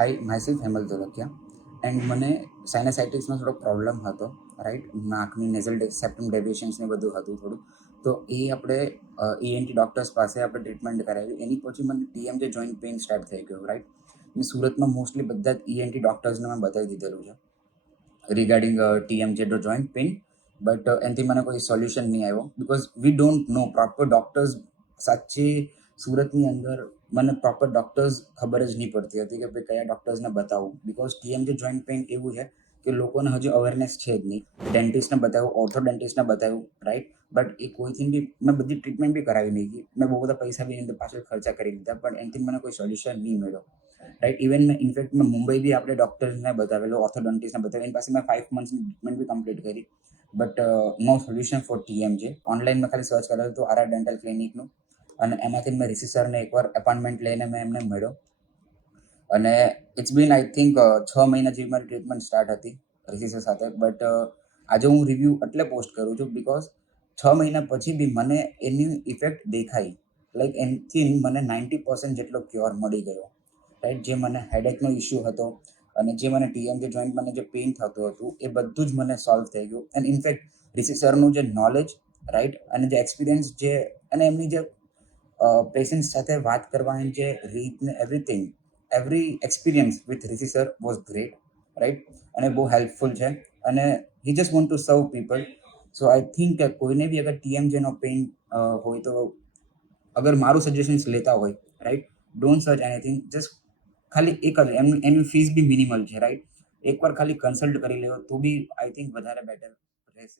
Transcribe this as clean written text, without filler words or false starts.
Hi myself Hemal Dholakiya and મને સાઇનસાઇટિસનો થોડો પ્રોબ્લેમ હતો, રાઈટ. નાકની નેઝલ સેપ્ટમ ડેવિએશન્સ ને બધું હતું થોડું. તો એ આપણે ENT ડૉક્ટર્સ પાસે આપણે ટ્રીટમેન્ટ કરાવી. એની પછી મને TMJ જોઈન્ટ પેઇન સ્ટાર્ટ થઈ ગયો, રાઈટ. મેં સુરતમાં મોસ્ટલી બધા જ ENT ડૉક્ટર્સને મેં બતાવી દીધેલું છે regarding TMJ joint pain, but એનાથી મને કોઈ સોલ્યુશન નહીં આવ્યો because we don't know proper doctors. સાચી સુરતની અંદર મને પ્રોપર ડૉક્ટર્સ ખબર જ નહીં પડતી હતી કે ભાઈ કયા ડૉક્ટર્સને બતાવવું, બિકોઝ TMJ જોઈન્ટ પેઇન એવું છે કે લોકોને હજુ અવેરનેસ છે જ નહીં. ડેન્ટિસ્ટને બતાવ્યું, ઓર્થોડેન્ટિસ્ટને બતાવ્યું, રાઈટ. બટ એ કોઈથી બી મેં બધી ટ્રીટમેન્ટ બી કરાવી લીધી, મેં બહુ બધા પૈસા બી એની પાછળ ખર્ચા કરી લીધા, પણ એનાથી મને કોઈ સોલ્યુશન નહીં મળ્યો, રાઈટ. ઇવન મેં ઇનફેક્ટ મેં મુંબઈ બી આપણે ડૉક્ટર્સને બતાવેલું, ઓર્થોડોન્ટિસ્ટને બતાવેલું, એની પાસે મેં 5 મંથ્સની ટ્રીટમેન્ટ બી કમ્પ્લીટ કરી, but no solution for TMJ. Online મેં ખાલી સર્ચ કરેલું હતું RR ડેન્ટલ ક્લિનિકનું, અને એમાંથી મેં રિષિ સરને એકવાર એપોઇન્ટમેન્ટ લઈને મેં એમને મળ્યો, અને ઇટ્સ બીન આઈ થિંક 6 મહિના જેવી મારી ટ્રીટમેન્ટ સ્ટાર્ટ હતી રિષિ સર સાથે. બટ આજે હું રિવ્યૂ એટલે પોસ્ટ કરું છું બિકોઝ 6 મહિના પછી બી મને એની ઇફેક્ટ દેખાઈ, લાઈક એનાથી મને 90% જેટલો ક્યોર મળી ગયો, રાઈટ. જે મને હેડેકનો ઇસ્યુ હતો અને જે મને TMJ જોઈન્ટ મને જે પેઇન થતું હતું એ બધું જ મને સોલ્વ થઈ ગયું. એન્ડ ઇનફેક્ટ રિષિ સરનું જે નોલેજ, રાઈટ, અને જે એક્સપિરિયન્સ, જે અને એમની જે પેશન્ટ્સ સાથે વાત કરવાની જે રીત ને everything, every experience with Rishi sir was great, right. અને બહુ હેલ્પફુલ છે, અને he just want to serve people. So I think કે કોઈને બી અગર TMJનો પેઇન હોય તો અગર મારું સજેશન્સ લેતા હોય, right, don't search anything, just ખાલી એક જ એની ફીસ બી મિનિમલ છે, રાઈટ. એકવાર ખાલી કન્સલ્ટ કરી લેવો તો બી આઈ થિંક વધારે બેટર રહેશે.